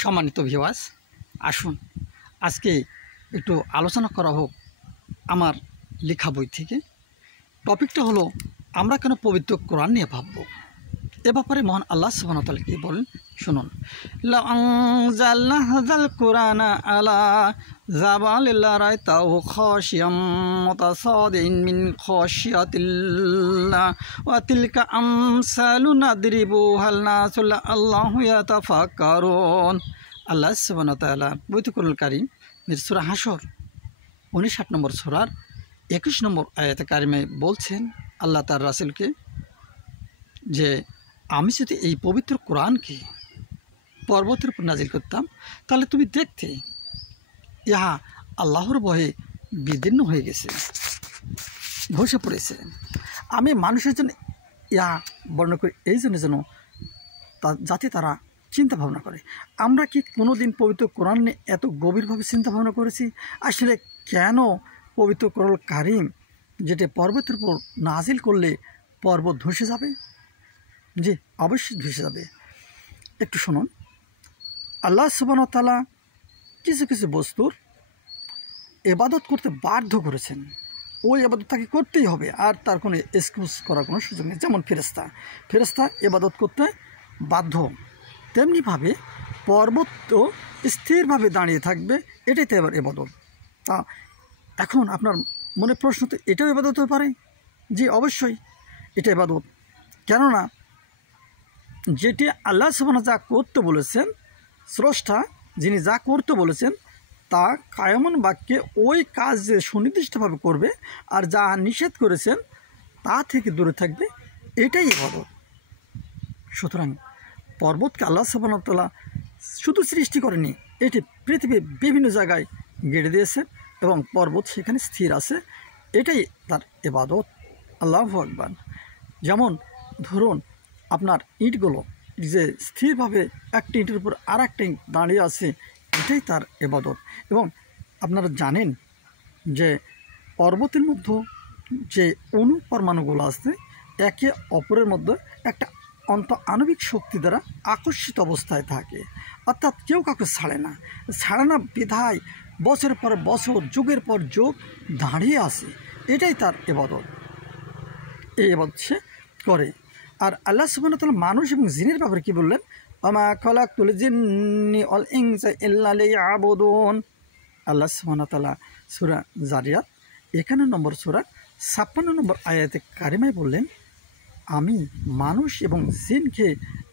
সম্মানিত ভিউয়ার্স, আসুন আজকে একটু আলোচনা করা হোক আমার লেখা বই থেকে। টপিকটা হলো আমরা কেন পবিত্র কোরআন নিয়ে ভাবব। এ ব্যাপারে মহান আল্লাহ সুবহানাহু ওয়া তাআলা কি বলেন শুনুন। লা আনজালনা হাযাল কুরআনা আলা জাবালিল রাআইতাহু খাশিয়াম মুতাসাদিন মিন খাশিয়াতিল্লাহ ওয়া তিলকা আমসালু নাদরিবুহা লিন-নাসি লাআল্লাহু ইয়াতাফাক্কারুন। আল্লাহ সুবহানাহু ওয়া তাআলা পবিত্র কোরআনুল কারীম সূরা হাশর 59 নম্বর সূরার 21 নম্বর আয়াতে কারিমে বলছেন আল্লাহ তার রাসূলকে যে আমি যদি এই পবিত্র কোরআনকে পর্বতের উপর নাজিল করতাম তাহলে তুমি দেখতে ইহা আল্লাহর ভয়ে বিদীর্ণ হয়ে গেছে, ধসে পড়েছে। আমি মানুষের জন্য ইহা বর্ণনা করি এই জন্য যেন যাতে তারা চিন্তা ভাবনা করে। আমরা কি কোনো দিন পবিত্র কোরআন নিয়ে এত গভীরভাবে চিন্তা ভাবনা করেছি? আসলে কেন পবিত্র কোরআনুল কারীম যেটা পর্বতের উপর নাজিল করলে পর্বত ধসে যাবে? জি, অবশ্যই ধসে যাবে। একটু শুনুন, আল্লাহ সুবহানাহু ওয়া তাআলা কিছু কিছু বস্তুর ইবাদত করতে বাধ্য করেছেন। ওই ইবাদত তাকে করতেই হবে, আর তার কোনো এক্সকিউজ করার কোনো সুযোগ নেই। যেমন ফেরেশতা ইবাদত করতে বাধ্য, তেমনিভাবে পর্বতও স্থিরভাবে দাঁড়িয়ে থাকবে, এটাই তো এবার ইবাদত। তা এখন আপনার মনে প্রশ্ন, তো এটাও ইবাদত হতে পারে? জি, অবশ্যই এটা ইবাদত। কেননা যেটি আল্লাহ সুবহানাহু যা করতে বলেছেন, স্রষ্টা যিনি যা করতে বলেছেন তা কায়মন বাক্যে ওই কাজ যে সুনির্দিষ্টভাবে করবে, আর যা নিষেধ করেছেন তা থেকে দূরে থাকবে, এটাই ইবাদত। সুতরাং পর্বতকে আল্লাহ সুবহানাহু তাআলা শুধু সৃষ্টি করেনি, এটি পৃথিবীর বিভিন্ন জায়গায় গেড়ে দিয়েছে এবং পর্বত সেখানে স্থির আছে, এটাই তার ইবাদত। আল্লাহু আকবার। যেমন ধরুন আপনার ইটগুলো যে স্থিরভাবে একটা ইটের উপর আর একটা ইট দাঁড়িয়ে আছে, এটাই তার ইবাদত। এবং আপনারা জানেন যে পর্বতের মধ্যে যে অণু পরমাণুগুলো আছে একে অপরের মধ্যে একটা আণবিক শক্তি দ্বারা আকর্ষিত অবস্থায় থাকে, অর্থাৎ কেউ কাউকে ছাড়ে না বিধায় বছরের পর বছর, যুগের পর যুগ দাঁড়িয়ে আসে, এটাই তার ইবাদত। এই ইবাদত সে করে। আর আল্লাহ সুবহানাহু ওয়া তাআলা মানুষ এবং জিনের ব্যাপারে কি বললেন? ওয়া খালাকতুল জিন্নি ওয়াল ইনসা ইল্লা লিয়াবুদুন। আল্লাহ সুবহানাহু ওয়া তাআলা সূরা জারিয়াত 51 নম্বর সূরা 56 নম্বর আয়াতে কারিমায় বললেন, আমি মানুষ এবং জিনকে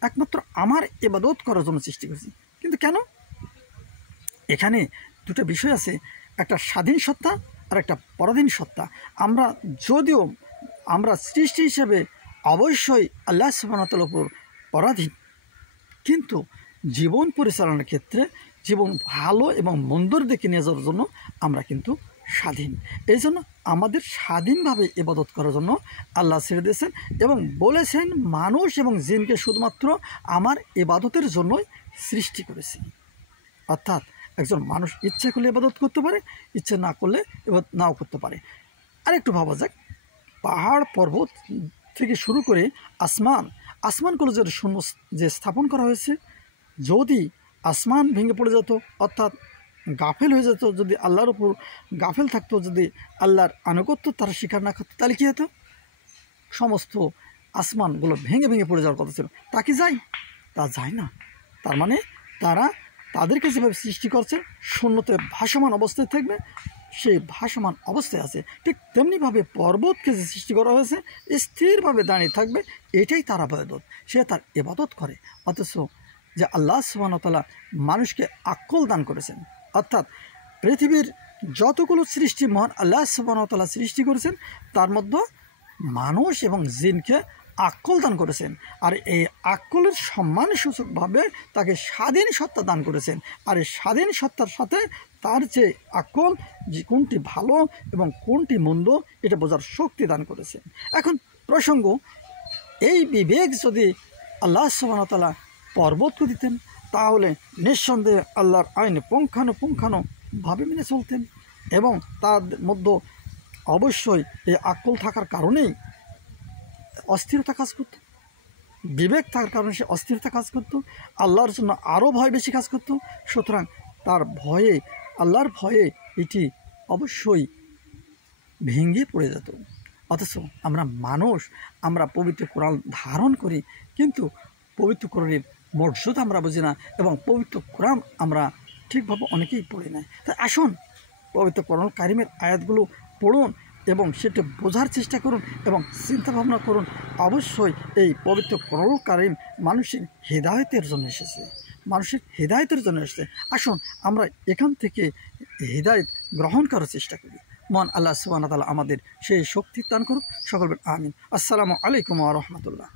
একমাত্র আমার ইবাদত করার জন্য সৃষ্টি করেছি। কিন্তু কেন? এখানে দুটো বিষয় আছে, একটা স্বাধীন সত্তা আর একটা পরাধীন সত্তা। যদিও আমরা সৃষ্টি হিসেবে অবশ্যই আল্লাহ সুবহানাহু ওয়া তাআলার উপর পরাধীন, কিন্তু জীবন পরিচালনার ক্ষেত্রে জীবন ভালো এবং মন্দর দিকে নিয়ে যাওয়ার জন্য আমরা কিন্তু স্বাধীন। এই জন্য আমাদের স্বাধীনভাবে ইবাদত করার জন্য আল্লাহ ছেড়ে দিয়েছেন এবং বলেছেন মানুষ এবং জিনকে শুধুমাত্র আমার ইবাদতের জন্যই সৃষ্টি করেছি। অর্থাৎ একজন মানুষ ইচ্ছে করলে ইবাদত করতে পারে, ইচ্ছে না করলে ইবাদত নাও করতে পারে। আর একটু ভাবা যাক, পাহাড় পর্বত থেকে শুরু করে আসমানগুলো যে শূন্য যে স্থাপন করা হয়েছে, যদি আসমান ভেঙে পড়ে যেত, অর্থাৎ গাফেল হয়ে যেত, যদি আল্লাহর উপর গাফেল থাকতো, যদি আল্লাহর আনুগত্য তারা স্বীকার না করতো, তাহলে কী হতো? সমস্ত আসমানগুলো ভেঙে ভেঙে পড়ে যাওয়ার কথা ছিল। তা কি যায়? তা যায় না। তার মানে তাদেরকে যেভাবে সৃষ্টি করছে শূন্যতে ভাসমান অবস্থায় থাকবে, সেই ভাসমান অবস্থায় আছে। ঠিক তেমনিভাবে পর্বতকে যে সৃষ্টি করা হয়েছে স্থিরভাবে দাঁড়িয়ে থাকবে, এটাই তার ইবাদত। সে তার ইবাদত করে। অথচ যে আল্লাহ সুবহানাহু ওয়া তাআলা মানুষকে আকল দান করেছেন, অর্থাৎ পৃথিবীর যতগুলো সৃষ্টি মহান আল্লাহ সুবহানাহু ওয়া তাআলা সৃষ্টি করেছেন, তার মধ্যে মানুষ এবং জিনকে আকল দান করেছেন। আর এই আকলের সম্মানসূচকভাবে তাকে স্বাধীন সত্তা দান করেছেন। আর এই স্বাধীন সত্তার সাথে তার যে আকল, যে কোনটি ভালো এবং কোনটি মন্দ এটা বোঝার শক্তি দান করেছেন। এখন প্রসঙ্গ, এই বিবেক যদি আল্লাহ সুবহানাহু ওয়া তাআলা পর্বতকে দিতেন, তাহলে নিঃসন্দেহে আল্লাহর আইন পুঙ্খানুপুঙ্খানুভাবে মেনে চলতেন এবং তার মধ্যে অবশ্যই এই আকল থাকার কারণেই অস্থিরতা কাজ করত। বিবেক থাকার কারণে সে অস্থিরতা কাজ করত, আল্লাহর জন্য আরও ভয় বেশি কাজ করত। সুতরাং তার ভয়ে, আল্লাহর ভয়ে এটি অবশ্যই ভেঙে পড়ে যেত। অথচ আমরা মানুষ, আমরা পবিত্র কোরআন ধারণ করি, কিন্তু পবিত্র কোরআনের মর্যাদা আমরা বুঝি না, এবং পবিত্র কোরআন আমরা ঠিকভাবে অনেকেই পড়ি না। তাই আসুন পবিত্র কোরআন কারিমের আয়াতগুলো পড়ুন এবং সেটা বোঝার চেষ্টা করুন এবং চিন্তাভাবনা করুন। অবশ্যই এই পবিত্র কোরআন কারিম মানুষের হেদায়েতের জন্য এসেছে, মানুষের হেদায়েতের জন্য এসেছে। আসুন আমরা এখান থেকে হেদায়েত গ্রহণ করার চেষ্টা করি। মহান আল্লাহ সুবহানাহু ওয়া তাআলা আমাদের সেই শক্তি দান করুন। সকল আমিন। আসসালামু আলাইকুম ওয়া রাহমাতুল্লাহ।